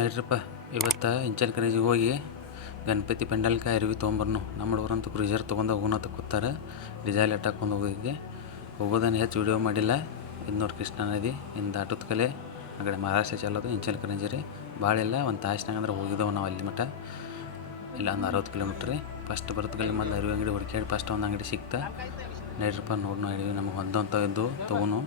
ಹೇಳ್ರಪ್ಪ ಇವತ್ತು ಇಂಚನ್ ಕರೇಜಿಗೆ ಹೋಗಿ ಗಣಪತಿ ಪೆಂಡಲ್ಕ ಅರಿವಿ ತೊಗೊಂಬರ್ನು. ನಮ್ಮ ಹುಡುಗರಂತೂ ಕ್ರೂಜರ್ ತೊಗೊಂಡು ಹೋಗೋಣ ಕೂತಾರ. ಡಿಸೈಲ್ ಅಟ್ಟಾಕೊಂಡು ಹೋಗಿದ್ದೆ ಹೋಗೋದನ್ನು ಹೆಚ್ಚು ವಿಡಿಯೋ ಮಾಡಿಲ್ಲ. ಇದು ನೋಡಿ ಕೃಷ್ಣ ನದಿ, ಇಂದ ಆಟದ ಕಲೆ, ಆ ಕಡೆ ಮಹಾರಾಷ್ಟ್ರ ಚಲೋದು ಇಂಚಲ್ ಕರಂಜಿ ರೀ. ಭಾಳ ಇಲ್ಲ, ಒಂದು ತಾಸಿನಾಗ ಅಂದ್ರೆ ಹೋಗಿದ್ದೆವು ನಾವು ಅಲ್ಲಿ ಮಟ್ಟ ಇಲ್ಲ ಒಂದು ಅರವತ್ತು ಕಿಲೋಮೀಟ್ರ್ ರೀ. ಫಸ್ಟ್ ಬರ್ತಕಲ್ಲಿ ಮೊದಲು ಅರಿವಿ ಅಂಗಡಿ ಹುಡುಕ್ಯಾಡಿ ಫಸ್ಟ್ ಒಂದು ಅಂಗಡಿ ಸಿಕ್ತ. ನಡೀರಪ್ಪ ನೋಡಿ ನೋಡಿ ನಮಗೆ ಹೊಂದೋಂಥ ಇದ್ದು ತೊಗೊನು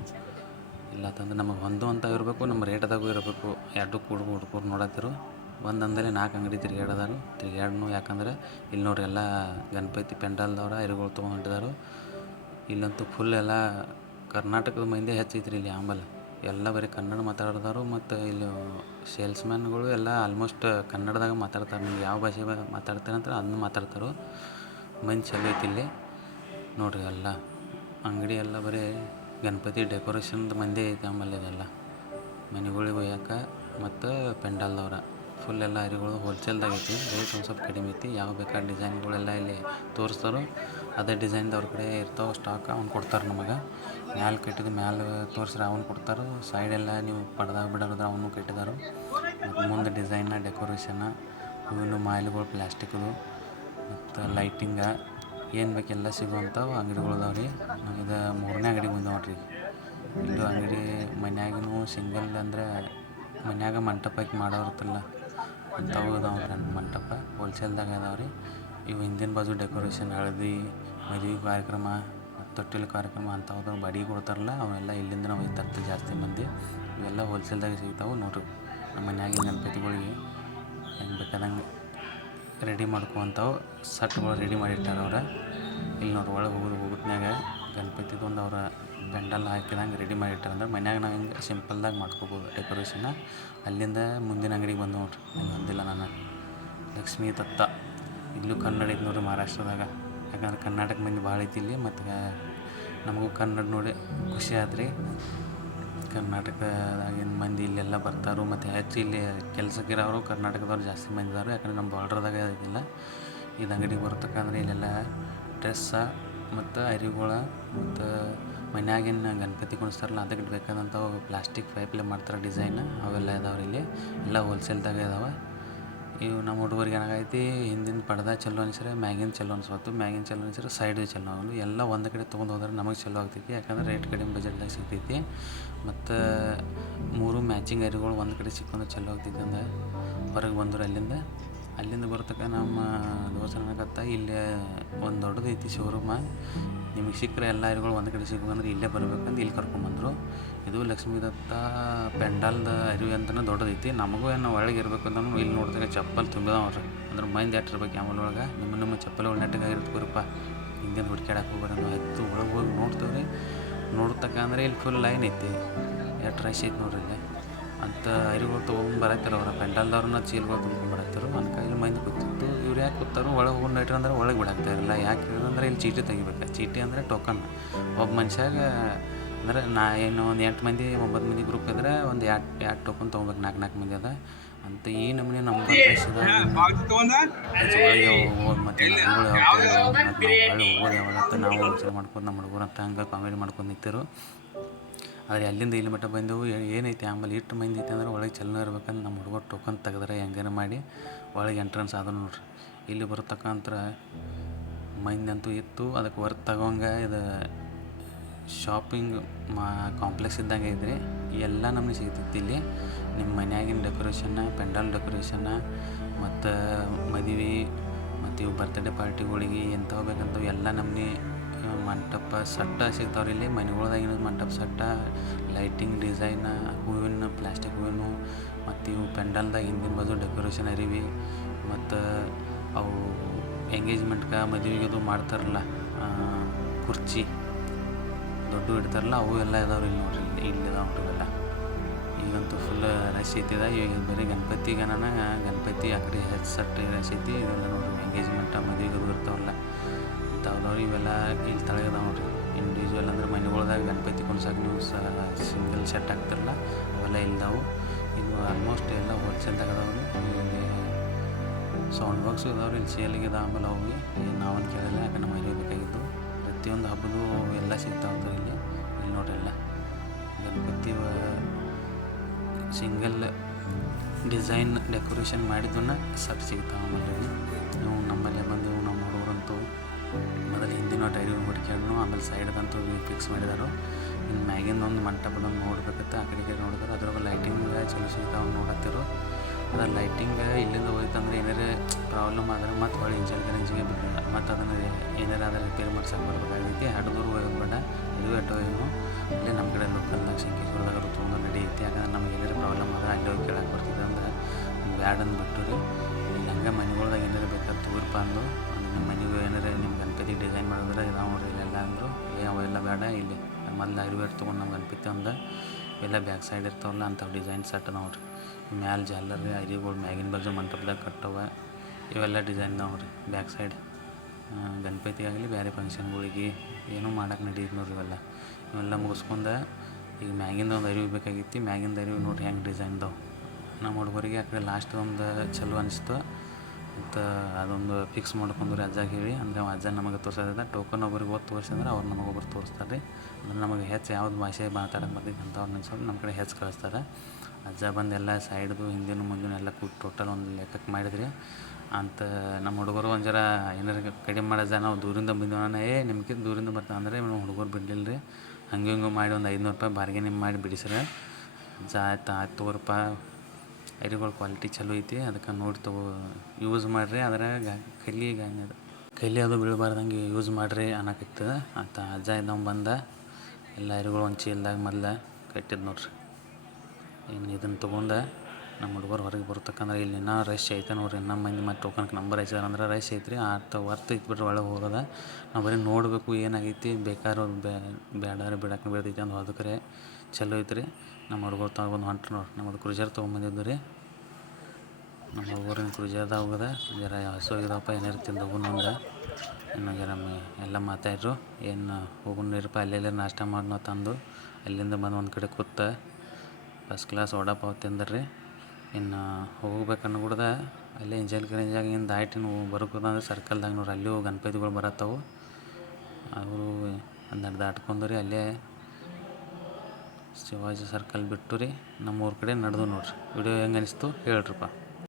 ಇಲ್ಲ ಅಂತಂದ್ರೆ ನಮಗೆ ಅಂತ ಇರಬೇಕು, ನಮ್ಮ ರೇಟ್ದಾಗೂ ಇರಬೇಕು. ಎರಡು ಕೂಡ ಹುಡ್ಕೂರು ನೋಡತ್ತಿರು. ಒಂದು ನಾಲ್ಕು ಅಂಗಡಿ ತಿರುಗಾಡದಾರು ತಿರುಗಾಡ್ನು ಯಾಕಂದ್ರೆ ಇಲ್ಲಿ ನೋಡ್ರಿ ಎಲ್ಲ ಗಣಪತಿ ಪೆಂಡಲ್ದವ್ರ ಅರಿಗಳು ತೊಗೊಂಡು ಇಲ್ಲಂತೂ ಫುಲ್ ಎಲ್ಲ ಕರ್ನಾಟಕದ ಮಂದಿ ಹೆಚ್ಚೈತ್ರಿ ಇಲ್ಲಿ ಆಂಬಲ್ ಎಲ್ಲ ಬರೀ ಕನ್ನಡ ಮಾತಾಡೋದಾರು ಮತ್ತು ಇಲ್ಲಿ ಸೇಲ್ಸ್ಮ್ಯಾನ್ಗಳು ಎಲ್ಲ ಆಲ್ಮೋಸ್ಟ್ ಕನ್ನಡದಾಗ ಮಾತಾಡ್ತಾರೆ. ನಿಮ್ಗೆ ಯಾವ ಭಾಷೆ ಮಾತಾಡ್ತಾರೆ ಅಂತ ಅದನ್ನ ಮಾತಾಡ್ತಾರೆ. ಮಂದಿ ಚಲೋ ಇಲ್ಲಿ. ನೋಡ್ರಿ ಎಲ್ಲ ಅಂಗಡಿ ಎಲ್ಲ ಬರೀ ಗಣಪತಿ ಡೆಕೋರೇಷನ್ದು ಮಂದಿ ಐತೆ ಆಮೇಲೆ ಇದೆಲ್ಲ. ಮನೆಗಳಿಗೆ ಒಯ್ಯಕ್ಕೆ ಮತ್ತು ಪೆಂಡಲ್ದವ್ರ. ಫುಲ್ ಎಲ್ಲ ಅರಿಗಳು ಹೋಲ್ಸೇಲ್ದಾಗ ಐತಿ. ರೇಟ್ ಒಂದು ಸ್ವಲ್ಪ ಕಡಿಮೆ ಐತಿ. ಯಾವ ಬೇಕಾದ ಡಿಸೈನ್ಗಳೆಲ್ಲ ಇಲ್ಲಿ ತೋರಿಸ್ತಾರೆ. ಅದೇ ಡಿಸೈನ್ದವ್ರ ಕಡೆ ಇರ್ತಾವೆ ಸ್ಟಾಕ್ ಅವ್ನು ಕೊಡ್ತಾರೆ ನಮಗೆ. ಮ್ಯಾಲೆ ಕಟ್ಟಿದ ಮ್ಯಾಲೆ ತೋರಿಸ್ರೆ ಅವ್ನು ಕೊಡ್ತಾರೆ. ಸೈಡೆಲ್ಲ ನೀವು ಪಡ್ದಾಗ ಬಿಡೋದ್ರೆ ಅವನು ಕಟ್ಟಿದಾರು. ಮತ್ತು ಮುಂದೆ ಡಿಸೈನ ಡೆಕೋರೇಷನ್ನ ಹೂವಿನ ಮಾಯಿಲ್ಗಳು ಪ್ಲಾಸ್ಟಿಕ್ದು, ಮತ್ತು ಲೈಟಿಂಗ ಏನು ಬೇಕೆಲ್ಲ ಸಿಗುವಂಥವು ಅಂಗಡಿಗಳು ಅದಾವೆ ರೀ. ಇದು ಮೂರನೇ ಸಿಂಗಲ್ ಅಂದರೆ ಮನ್ಯಾಗ ಮಂಟಪಕ್ಕೆ ಮಾಡೋರು ಮಾಡೋರ್ತಲ್ಲ. ಅಂಥವು ಅದಾವೆ ರೀ ಮಂಟಪ. ಹೋಲ್ಸೇಲ್ದಾಗ ಅದಾವೆ ರೀ. ಇವು ಹಿಂದಿನ ಬಾಜು ಡೆಕೋರೇಷನ್ ಹಳದಿ, ಮದುವೆ ಕಾರ್ಯಕ್ರಮ, ತೊಟ್ಟಿಲು ಕಾರ್ಯಕ್ರಮ ಅಂಥವ್ದು ಬಡಿ ಕೊಡ್ತಾರಲ್ಲ, ಅವೆಲ್ಲ ಇಲ್ಲಿಂದ ನಾವು ತರ್ತೀವಿ ಜಾಸ್ತಿ ಮಂದಿ. ಇವೆಲ್ಲ ಹೋಲ್ಸೇಲ್ದಾಗ ಸಿಗ್ತಾವೆ ನೋಡ್ರಿ. ನಮ್ಮ ಮನ್ಯಾಗಿನ ಗಣಪತಿಗಳಿಗೆ ಹೆಂಗೆ ಬೇಕಾದಂಗೆ ರೆಡಿ ಮಾಡ್ಕೊವಂಥವು, ಸಟ್ಗಳು ರೆಡಿ ಮಾಡಿಟ್ಟಾರ ಅವ್ರು. ಇಲ್ಲಿ ನೋಡ್ರಿ ಒಳಗೆ ಹೋಗೋದು ಗಣಪತಿದು ಒಂದು ಅವ್ರ ಪೆಂಡಲ್ ಹಾಕಿದಂಗೆ ರೆಡಿ ಮಾಡಿ ಅಂದ್ರೆ ಮನ್ಯಾಗ ನಾವು ಹಿಂಗೆ ಸಿಂಪಲ್ದಾಗ ಮಾಡ್ಕೋಬೋದು ಡೆಕೋರೇಷನ್ನ ಅಲ್ಲಿಂದ ಮುಂದಿನ ಅಂಗಡಿಗೆ ಬಂದು ನೋಡ್ರಿ. ಬಂದಿಲ್ಲ ನಾನು. ಲಕ್ಷ್ಮೀ ತತ್ತ. ಇಲ್ಲೂ ಕನ್ನಡ ಐತಿ ನೋಡ್ರಿ ಮಹಾರಾಷ್ಟ್ರದಾಗ. ಯಾಕಂದ್ರೆ ಕರ್ನಾಟಕ ಮಂದಿ ಭಾಳ ಐತಿ ಇಲ್ಲಿ, ಮತ್ತು ನಮಗೂ ಕನ್ನಡ ನೋಡಿ ಖುಷಿ ಆದ್ರಿ ಕರ್ನಾಟಕದಾಗಿನ ಮಂದಿ ಇಲ್ಲೆಲ್ಲ ಬರ್ತಾರೋ, ಮತ್ತು ಹೆಚ್ಚು ಇಲ್ಲಿ ಕೆಲಸಕ್ಕಿರೋರು ಕರ್ನಾಟಕದವ್ರು ಜಾಸ್ತಿ ಮಂದಿ ಇದಾರೆ, ಯಾಕಂದ್ರೆ ನಮ್ಮ ಬಾರ್ಡ್ರದಾಗ ಇದಿಲ್ಲ. ಇದು ಅಂಗಡಿಗೆ ಬರ್ತಕ್ಕಂದ್ರೆ ಇಲ್ಲೆಲ್ಲ ಡ್ರೆಸ್ಸ ಮತ್ತು ಅರಿವುಗಳ ಮತ್ತು ಮನ್ಯಾಗಿನ ಗಣಪತಿ ಕುಣಿಸ್ತಾರಲ್ಲ, ಅದಕ್ಕೆ ಬೇಕಾದಂಥವು ಪ್ಲಾಸ್ಟಿಕ್ ಪೈಪ್ಲೆ ಮಾಡ್ತಾರೆ ಡಿಸೈನ್ ಅವೆಲ್ಲ ಇದಾವೆ ಇಲ್ಲಿ. ಎಲ್ಲ ಹೋಲ್ಸೇಲ್ದಾಗ ಇದಾವೆ. ಇವು ನಮ್ಮ ಹುಡುಗರಿಗೆ ಏನಾಗೈತಿ, ಹಿಂದಿನ ಪಡ್ದ ಚಲೋ ಅನಿಸ್ರೆ ಮ್ಯಾಗಿನ ಚಲೋ ಅನಿಸ್ಬೋದು ಮ್ಯಾಗಿನ ಚಲೋ ಅನಿಸ್ರೆ ಸೈಡ್ ಚಲೋ ಆಗಲು ಎಲ್ಲ ಒಂದು ಕಡೆ ತೊಗೊಂಡು ಹೋದ್ರೆ ನಮಗೆ ಚಲೋ ಆಗ್ತೈತಿ, ಯಾಕಂದ್ರೆ ರೇಟ್ ಕಡಿಮೆ ಬಜೆಟ್ದಾಗ ಸಿಗ್ತೈತಿ. ಮತ್ತು ಮೂರು ಮ್ಯಾಚಿಂಗ್ ಅರಿಗಳು ಒಂದು ಕಡೆ ಸಿಕ್ಕೊಂಡು ಚಲೋ ಆಗ್ತೈತಿ ಅಂದ್ರೆ ಹೊರಗೆ ಬಂದರು ಅಲ್ಲಿಂದ. ಅಲ್ಲಿಂದ ಬರ್ತಕ್ಕ ನಮ್ಮ ದೋಸ್ತನಕತ್ತ ಇಲ್ಲೇ ಒಂದು ದೊಡ್ಡದೈತಿ ಶೋರೂಮ ನಿಮಗೆ ಸಿಕ್ಕರೆ ಎಲ್ಲ ಅರಿಗಳು ಒಂದು ಕಡೆ ಸಿಗ್ಬೇಕಂದ್ರೆ ಇಲ್ಲೇ ಬರ್ಬೇಕಂದು ಇಲ್ಲಿ ಕರ್ಕೊಂಬಂದರು ಇದು ಲಕ್ಷ್ಮೀ ದತ್ತ ಪೆಂಡಲ್ದ ಅರಿವಿ ಅಂತಲೇ ದೊಡ್ಡದೈತಿ ನಮಗೂ ಏನು ಒಳಗೆ ಅಂದ್ರೆ ಇಲ್ಲಿ ನೋಡಿದಾಗ ಚಪ್ಪಲ್ ತುಂಬಿದಾವ್ರಿ ಅಂದ್ರೆ ಮೈಂಡ್ ಎಟ್ಟಿರ್ಬೇಕು ಆಮೇಲೆ ಒಳಗೆ? ನಿಮ್ಮ ನಿಮ್ಮ ಚಪ್ಪಲ್ ನೆಟ್ಟಗೆ ಇರ್ತೀರಪ್ಪ ಹಿಂದೆ ಹುಡ್ಕ್ಯಾಡಕ್ಕೆ ಹೋಗ್ಬೇಡ ನಾವು ಎತ್ತು ಒಳಗೆ ಹೋಗಿ ನೋಡ್ತೇವೆ ರೀ ನೋಡ್ತಕ್ಕ ಅಂದ್ರೆ ಇಲ್ಲಿ ಫುಲ್ ಲೈನ್ ಐತಿ. ಎಷ್ಟು ರಶ್ ಐತಿ ನೋಡ್ರಿ ಇಲ್ಲಿ. ಅಂತ ಅರಿಗಳು ತೊಗೊಂಬರತ್ತಾರ ಅವ್ರ ಪೆಂಡಲ್ದವ್ರನ್ನ ಚೀಲ್ಗಳು ತುಂಬ್ಕೊಂಬರತ್ತಾರ ಒಳಗೆ ಹೋಗಿ ನೈಟ್ರ್ ಅಂದ್ರೆ ಒಳಗೆ ಬಿಡಾಕ್ತಾ ಇರಲಿಲ್ಲ ಯಾಕೆ ಅಂದ್ರೆ ಇಲ್ಲಿ ಚೀಟಿ ತೆಗಿಬೇಕು. ಚೀಟಿ ಅಂದರೆ ಟೋಕನ್ ಒಬ್ಬ ಮನುಷ್ಯಾಗ ಅಂದ್ರೆ ನಾ ಏನು ಒಂದು ಎಂಟು ಮಂದಿ ಒಂಬತ್ತು ಮಂದಿ ಗ್ರೂಪ್ ಇದ್ರೆ ಒಂದು ಎರಡು ಎರಡು ಟೋಕನ್ ತೊಗೊಬೇಕು ನಾಲ್ಕು ನಾಲ್ಕು ಮಂದಿ ಅದ. ಅಂತ ಈ ನಮೂನೆ ನಮ್ಮ ಮತ್ತು ಮತ್ತು ಹೋಗೋದು ನಾವು ಯೋಚನೆ ಮಾಡ್ಕೊಂಡು ನಮ್ಮ ಹುಡುಗರು ಅಂತ ಹಂಗೆ ಕಾಮಿಡಿ ಮಾಡ್ಕೊಂಡು ನಿಂತಿರು. ಆದರೆ ಅಲ್ಲಿಂದ ಇಲ್ಲಿ ಮಟ್ಟ ಬಂದೆವು. ಏನೈತಿ ಆಮೇಲೆ ಇಷ್ಟು ಮಂದಿ ಐತೆ ಅಂದ್ರೆ ಒಳಗೆ ಚಲನ ಇರ್ಬೇಕಂದ್ರೆ ನಮ್ಮ ಹುಡುಗರು ಟೋಕನ್ ತೆಗೆದ್ರೆ ಹೆಂಗಾರ ಮಾಡಿ ಒಳಗೆ ಎಂಟ್ರೆನ್ಸ್ ಆದ ನೋಡ್ರಿ. ಇಲ್ಲಿ ಬರತಕ್ಕಂಥ ಮೈಂದಂತೂ ಇತ್ತು. ಅದಕ್ಕೆ ವರ್ತ್ ತಗೋಂಗೆ ಇದು ಶಾಪಿಂಗ್ ಮಾ ಕಾಂಪ್ಲೆಕ್ಸ್ ಇದ್ದಂಗೆ ಐತ್ರಿ ಎಲ್ಲ ನಮಗೆ ಸಿಗ್ತಿತ್ತು ಇಲ್ಲಿ. ನಿಮ್ಮ ಮನ್ಯಾಗಿನ ಡೆಕೋರೇಷನ್ನ ಪೆಂಡಲ್ ಡೆಕೋರೇಷನ್ನ ಮತ್ತು ಮದುವೆ, ಮತ್ತು ಇವು ಬರ್ತ್ಡೇ ಪಾರ್ಟಿಗಳಿಗೆ ಎಂಥವು ಬೇಕಂತವು ಎಲ್ಲ ನಮಗೆ ಮಂಟಪ ಸಟ್ಟ ಸಿಗ್ತಾವ್ರಿ ಇಲ್ಲಿ. ಮನೆಗಳ್ದಾಗಿನ ಮಂಟಪ ಸಟ್ಟ ಲೈಟಿಂಗ್ ಡಿಸೈನ ಹೂವಿನ ಪ್ಲಾಸ್ಟಿಕ್ ಹೂವಿನ ಮತ್ತು ಇವು ಪೆಂಡಲ್ದಾಗ ಹಿಂದಿನ ಬಾಜು ಡೆಕೋರೇಷನ್ ಅರಿವಿ, ಮತ್ತು ಅವು ಎಂಗೇಜ್ಮೆಂಟ್ಗೆ ಮದುವೆಗೆ ಅದು ಮಾಡ್ತಾರಲ್ಲ ಕುರ್ಚಿ ದೊಡ್ಡ ಇಡ್ತಾರಲ್ಲ, ಅವು ಎಲ್ಲ ಇದಾವೆ ಇಲ್ಲಿ ನೋಡ್ರಿ, ಇಲ್ಲಿ ಇಲ್ಲಿ ಇದಾವೆ ನೋಡ್ರಿ ಈಗಂತೂ ಫುಲ್ ರಶ್ ಐತಿದ, ಈಗ ಬರೀ ಗಣಪತಿ ಗಣನ, ಗಣಪತಿ ಆ ಕಡೆ ಹೆಚ್ಚು ರಶ್ ಐತಿ ಇದೆಲ್ಲ ನೋಡ್ರಿ, ಎಂಗೇಜ್ಮೆಂಟ್, ಮದುವೆಗೆ ಅದು ಇರ್ತಾವಲ್ಲ, ಇಂಥವ್ದವ್ರು ಇವೆಲ್ಲ ಇಲ್ಲಿ ತಳಗದಾವ ನೋಡ್ರಿ. ಇಂಡಿವಿಜುವಲ್ ಅಂದ್ರೆ ಮನೆಗಳ್ದಾಗ ಗಣಪತಿ ಕುಣ್ಸಕ್ಕೆ ನೀವು ಸಿಂಗಲ್ ಸೆಟ್ ಆಗ್ತಿರಲ್ಲ ಅವೆಲ್ಲ ಇಲ್ದಾವು. ಇದು ಆಲ್ಮೋಸ್ಟ್ ಎಲ್ಲ ಹೋಲ್ಸೇಲ್ದಾಗ ಅದಾವ್ರಿ ಸೌಂಡ್ ಬಾಕ್ಸ್ ಇದಾವ್ರಿ. ಇಲ್ಲಿ ಸೇಲಿಗೆ ಇದಾವ ಆಮೇಲೆ ಅವು ನಾವೊಂದು ಕೇಳಿಲ್ಲ ಯಾಕೆ ನಮ್ಮ ಮನೆಗೆ ಬೇಕಾಗಿತ್ತು ಪ್ರತಿಯೊಂದು ಹಬ್ಬದು ಎಲ್ಲ ಸಿಗ್ತಾವಂತ ಇಲ್ಲಿ. ಇಲ್ಲಿ ನೋಡ್ರಿ ಎಲ್ಲ. ಗಣಪತಿ ಸಿಂಗಲ್ ಡಿಸೈನ್ ಡೆಕೋರೇಷನ್ ಮಾಡಿದ್ದನ್ನ ಸಟ್ ಸಿಗ್ತಾವೆ ಆಮೇಲೆ. ನೀವು ನಮ್ಮಲ್ಲೇ ಬಂದು ನಮ್ಮ ಹುಡುಗರಂತೂ ಮೊದಲು ಹಿಂದಿನ ಡೈರಿ ಮಡ್ಕೊಂಡು ಆಮೇಲೆ ಸೈಡ್ದಂತೂ ಫಿಕ್ಸ್ ಮಾಡಿದಾರು. ಇನ್ನು ಮ್ಯಾಗಿಂದ ಒಂದು ಮಂಟಪದ ನೋಡ್ಬೇಕತ್ತ ಆ ಕಡೆ ಕಡೆ ನೋಡಿದ್ರು. ಅದ್ರೊಳಗೆ ಲೈಟಿಂಗ್ ಚಲೋ ಸಿಗ್ತಾವೆ ನೋಡತ್ತಿರು. ಅದ್ರ ಲೈಟಿಂಗ್ ಇಲ್ಲಿಂದ ಹೋಯ್ತಂದ್ರೆ ಏನಾರೇ ಪ್ರಾಬ್ಲಮ್ ಆದ್ರೆ ಮತ್ತೆ ಹೊಳ್ಳಿ ಇಂಜನ್ ರೇಂಜಿಗೆ ಬಿಡಲಿಲ್ಲ ಮತ್ತು ಅದನ್ನು ಏನಾರ ಆದ್ರೆ ರಿಪೇರ್ ಮಾಡ್ಸಕ್ಕೆ ಬರ್ಬೇಕಾಗೈತಿ. ಎರಡು ದೂರ ಹೋಗೋದು ಬೇಡ. ಇದು ಎಟ್ಟೋ ಏನು ಇಲ್ಲಿ ನಮ್ಮ ಕಡೆ ಲೋಕಲ್ದಾಗ ಶಂಕೇಶ್ವರದಾಗ ಅದು ನಡೀತಿ ಯಾಕಂದ್ರೆ ನಮ್ಗೆ ಏನಾರ ಪ್ರಾಬ್ಲಮ್ ಆದ್ರೆ ಅಲ್ಲಿ ಹೋಗಿ ಕೇಳಕ್ಕೆ ಬರ್ತಿದ್ದೆ ಅಂದ್ರೆ ಬ್ಯಾಡ ಅಂದ್ಬಿಟ್ಟು ರೀ. ಇಲ್ಲಿ ಹಂಗೆ ಮನೆಗಳ್ದಾಗ ಏನಾರ ಬೇಕಾದ್ರೆ ತೂರ್ಪ ಅಂದು ನಿಮ್ಮ ಮನೆಗೂ ಏನಾರ ನಿಮ್ಮ ಗಣಪತಿ ಡಿಸೈನ್ ಮಾಡಿದ್ರೆ ಇದು ನೋಡ್ರಿ. ಇಲ್ಲೆಲ್ಲ ಅಂದರು. ಏ ಅವೆಲ್ಲ ಬೇಡ ಇಲ್ಲಿ ಮೊದಲು ಆಯುರ್ವೇದ ತೊಗೊಂಡು ನಮ್ಮ ಗಣಪತಿ ಅಂದ ಎಲ್ಲ ಬ್ಯಾಕ್ ಸೈಡ್ ಇರ್ತಾವಲ್ಲ ಅಂಥವು ಡಿಸೈನ್ ಸೆಟ್ ನೋಡ್ರಿ. ಮ್ಯಾಲೆ ಜಾಲರ್ ಐರಿಗಳು ಮ್ಯಾಗಿನ ಬಾಜು ಮಂಟಪದಾಗ ಕಟ್ಟವ. ಇವೆಲ್ಲ ಡಿಸೈನ್ ರೀ, ಬ್ಯಾಕ್ ಸೈಡ್. ಗಣಪತಿ ಆಗಲಿ ಬೇರೆ ಫಂಕ್ಷನ್ಗಳಿಗೆ ಏನೂ ಮಾಡಕ್ಕೆ ನಡೀತು ನೋಡ್ರಿ ಇವೆಲ್ಲ. ಇವೆಲ್ಲ ಮುಗಿಸ್ಕೊಂಡ ಈಗ ಮ್ಯಾಗಿಂದ ಒಂದು ಅರಿವು ಬೇಕಾಗಿತ್ತು, ಮ್ಯಾಗಿಂದ ಅರಿವು ನೋಡ್ರಿ ಹೆಂಗೆ ಡಿಸೈನ್ದವು ನಮ್ಮ ಹುಡುಗರಿಗೆ ಆ ಕಡೆ ಲಾಸ್ಟ್ ಒಂದು ಚಲೋ ಅನಿಸ್ತು. ಮತ್ತು ಅದೊಂದು ಫಿಕ್ಸ್ ಮಾಡ್ಕೊಂಡ್ರಿ ಅಜ್ಜಾಗ ಹೇಳಿ, ಅಂದರೆ ಅಜ್ಜ ನಮಗೆ ತೋರಿಸೋದ ಟೋಕನ್ ಒಬ್ರಿಗೆ ಓದ್ ತೋರಿಸಿದ್ರೆ ಅವ್ರು ನಮಗೆ ಒಬ್ಬರು ತೋರಿಸ್ತಾರೆ ರೀ. ಅಂದ್ರೆ ನಮಗೆ ಹೆಚ್ಚು ಯಾವ್ದು ಭಾಷೆ ಮಾತಾಡಕ್ಕೆ ಬರ್ತೈತೆ ಅಂಥವ್ರು ಅನ್ಸೋದು ನಮ್ಮ ಕಡೆ ಹೆಚ್ಚು ಕಳಿಸ್ತಾರೆ. ಅಜ್ಜ ಬಂದು ಎಲ್ಲ ಸೈಡ್ದು ಹಿಂದಿನ ಮುಂದಿನ ಎಲ್ಲ ಕೂತು ಟೋಟಲ್ ಒಂದು ಲೆಕ್ಕಕ್ಕೆ ಮಾಡಿದ್ರಿ ಅಂತ ನಮ್ಮ ಹುಡುಗರು ಒಂದು ಜರ ಏನಾರ ಕಡಿಮೆ ಮಾಡೋದು ನಾವು ದೂರಿಂದ ಬಂದಿವನ ಏ ನಿಮ್ಗಿಂತ ದೂರಿಂದ ಬರ್ತಾನೆ. ಅಂದರೆ ನಮ್ಮ ಹುಡುಗರು ಬಿಡಲಿಲ್ಲ ರೀ ಹಂಗೆ ಹಿಂಗೆ ಮಾಡಿ ಒಂದು ಐದುನೂರು ರೂಪಾಯಿ ಬಾರ್ಗೇನಿಂಗ್ ಮಾಡಿ ಬಿಡಿಸ್ರೆ ಅಜ್ಜ, ಆಯ್ತು ಆಯ್ತು ತಗೋರಪ್ಪ. ಐರಿಗಳು ಕ್ವಾಲಿಟಿ ಚಲೋ ಐತಿ, ಅದಕ್ಕೆ ನೋಡಿ ತಗೋ ಯೂಸ್ ಮಾಡಿರಿ. ಅದ್ರಾಗ ಕಲಿ ಅದು. ಕಲಿ ಅದು ಬೀಳಬಾರ್ದಂಗೆ ಯೂಸ್ ಮಾಡಿರಿ ಅನ್ನಕತ್ತದ. ಅಂತ ಅಜ್ಜ ಇದ್ದವ್ ಬಂದ. ಎಲ್ಲ ಐರಿಗಳು ಒಂದು ಚೀಲ್ದಾಗ ಮೊದಲ ಕಟ್ಟಿದ್ ನೋಡ್ರಿ. ಇನ್ನು ಇದನ್ನು ತೊಗೊಂಡು ನಮ್ಮ ಹುಡುಗರು ಹೊರಗೆ ಬರ್ತಕ್ಕಂದ್ರೆ ಇಲ್ಲಿ ಇನ್ನೂ ರಶ್ ಐತೆ ನೋಡ್ರಿ. ಇನ್ನೂ ಮಂದಿ ಮತ್ತು ಟೋಕನ್ಗೆ ನಂಬರ್ ಹಚ್ಚಿದಾರೆ ಅಂದ್ರೆ ರಶ್ ಐತ್ರಿ. ಆತ ವರ್ತ್ ಐತಿ ಒಳಗೆ ಹೋಗೋದ. ನಾವು ಬರೀ ನೋಡಬೇಕು ಏನಾಗೈತಿ, ಬೇಕಾದ್ರೆ ಬೇಡಾದ್ರೆ ಬಿಡಕ್ಕೆ ಬೀಳ್ತೈತಿ ಅಂತ ಅದಕ್ಕೆ ಚಲೋ ಐತ್ರಿ. ನಮ್ಮ ಹುಡುಗರು ತಗೊಂಡು ಹೊಂಟ್ರು ನೋಡ್ರಿ. ನಮ್ಮದು ಕ್ರೂಜರ್ ತೊಗೊಂಬಂದಿದ್ದು ರೀ. ನಮ್ಮ ಹುಡುಗರಿನ ಕ್ರೂಜರ್ದಾಗ ಹೋಗೋದ. ಜರ ಹಸೋಗಿದಪ್ಪ ಏನಾರು ತಿಂದು ಹೋಗುನಂದ ಇನ್ನು ಜರ ಎಲ್ಲ ಮಾತಾಡ್ರು. ಏನು ಹೋಗುಣಿರಪ್ಪ ಅಲ್ಲೆಲ್ಲ ನಾಷ್ಟ ಮಾಡ್ನೋ ತಂದು, ಅಲ್ಲಿಂದ ಬಂದು ಒಂದು ಕಡೆ ಕೂತ ಫಸ್ಟ್ ಕ್ಲಾಸ್ ವಡಾಪಾವ್ ರೀ ಇನ್ನು ಹೋಗ್ಬೇಕನ್ನು ಕೂಡ ಅಲ್ಲೇ ಇಂಜಲ್ ಇನ್ನು ದಾಟಿ ನೀವು ಬರೋಕಂದ್ರೆ ಸರ್ಕಲ್ದಾಗ ನೋಡ್ರಿ ಅಲ್ಲಿಯೂ ಗಣಪತಿಗಳು ಬರತ್ತವು ಅವರು ಹನ್ನೆರಡು ದಾಟ್ಕೊಂಡ್ರಿ ಅಲ್ಲೇ ಶಿವಾಜಿ ಸರ್ಕಲ್ ಬಿಟ್ಟು ರೀ ನಮ್ಮೂರ ಕಡೆ ನಡೆದು ನೋಡ್ರಿ ವಿಡಿಯೋ ಹೆಂಗೆ ಅನಿಸ್ತು ಹೇಳ್ರಪ್ಪ